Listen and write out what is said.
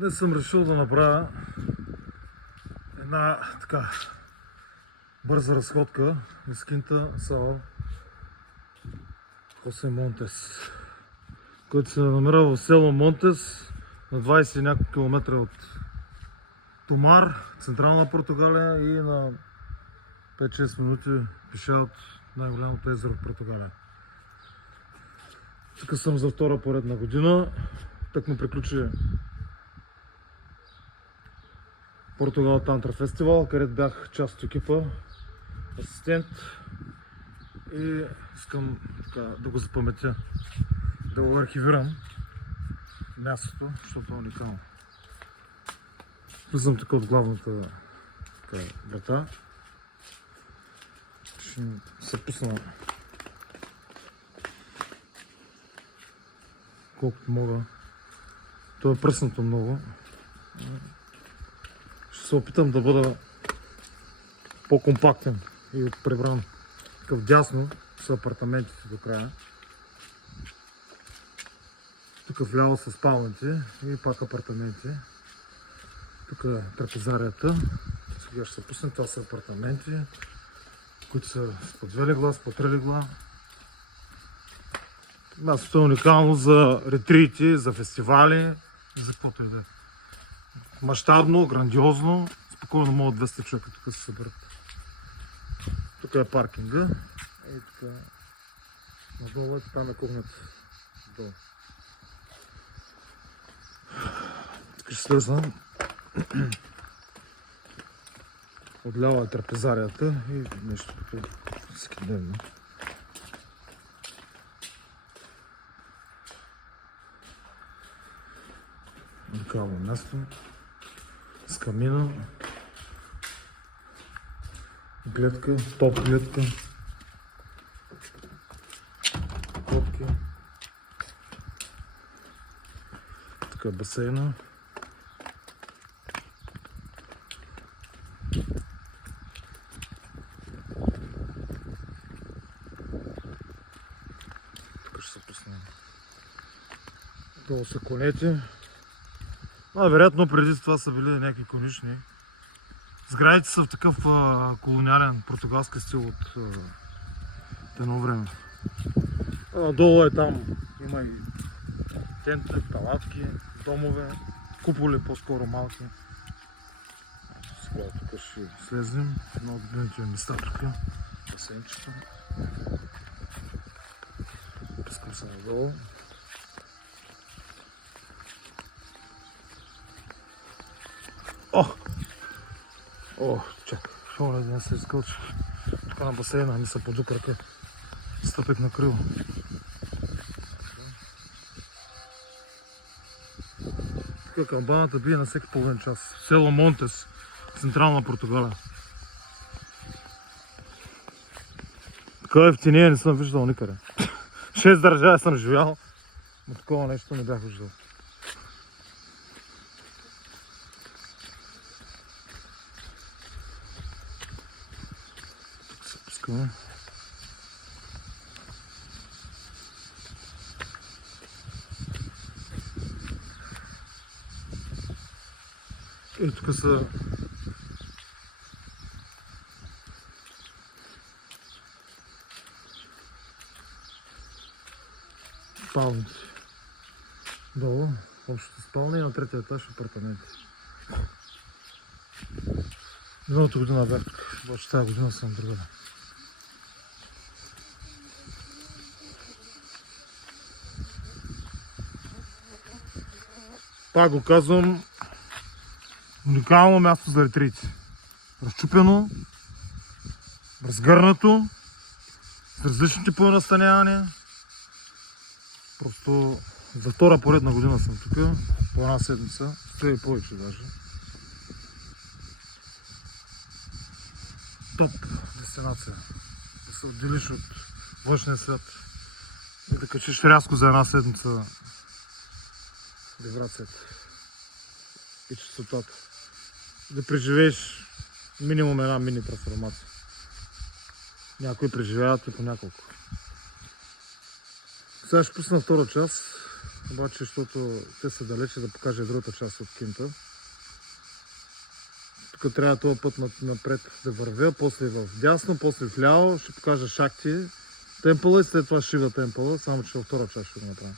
Днес съм решил да направя една така бърза разходка из Кинта Сала Хосе Монтес, който се намира в село Монтес на 20 и няколко километра от Томар, централна Португалия, и на 5-6 минути пеша от най-голямото езеро в Португалия. Тук съм за втора поредна година. Так му приключи Португал Тантра фестивал, където бях част от екипа, асистент, и искам така да го запаметя, да го архивирам мястото, защото е уникално. Влизам тук от главната врата. Ще се пусна колкото мога. То е пръснато много. Ще се опитам да бъда по-компактен и прибран. Такъв дясно са апартаментите до края. Тук вляво са спалните и пак апартаменти. Тук е трапезарията. Сега ще се пуснем. Това са апартаменти, които са с по 2 легла, с по 3 легла. Мястото е уникално за ретрити, за фестивали, за каквото и да е. Мащабно, грандиозно, спокойно могат 200 човека тук се съберат. Тук е паркинга. И така. Надолу е, там е кухнята. Долу. Тук ще слезам. Отляво е трапезарията и нещо тук скидневно. Уникално място. С камина. Гледка, топ гледка. Котки. Тук е басейна. Тук ще се пуснем. Долу са конете. Вероятно преди това са били някакви конични. Сградите са в такъв колониален португалски стил от едно време. Долу е там, има и тенти, палатки, домове, куполи по-скоро малки. Сега тук ще слезнем в едно от любимите места тук, басейнчето. Пускам се надолу. Чакай, шо да не се изкълчи. Тук на басейна ми се поджу крака. Стъпих на крило. Тук камбаната бие на всеки половин час. Село Монтес, централна Португалия. Такова ефтинение не съм виждал никъде. 6 държави съм живял, но такова нещо не бях виждал. И тук са спалници. Долу общото спалня и на третия етаж апартаменти. Миналата година бях тук, обаче тази година съм другаде. Пак го казвам, уникално място за ретрити. Разчупено, разгърнато, с различни типове настанявания. Просто за втора поредна година съм тук, по една седмица, стоя и повече даже. Топ дестинация. Да се отделиш от външния свят и да качиш рязко за една седмица вибрацията и чистотата. Да преживееш минимум една мини трансформация. Някои преживяват и по няколко. Сега ще пусна втора част Обаче, защото те са далече, да покажа другата част от кинта. Тук трябва този път напред да вървя, после в дясно, после в ляво, ще покажа Шакти темпъла и след това Шива темпъла, само че във втора част ще го направя.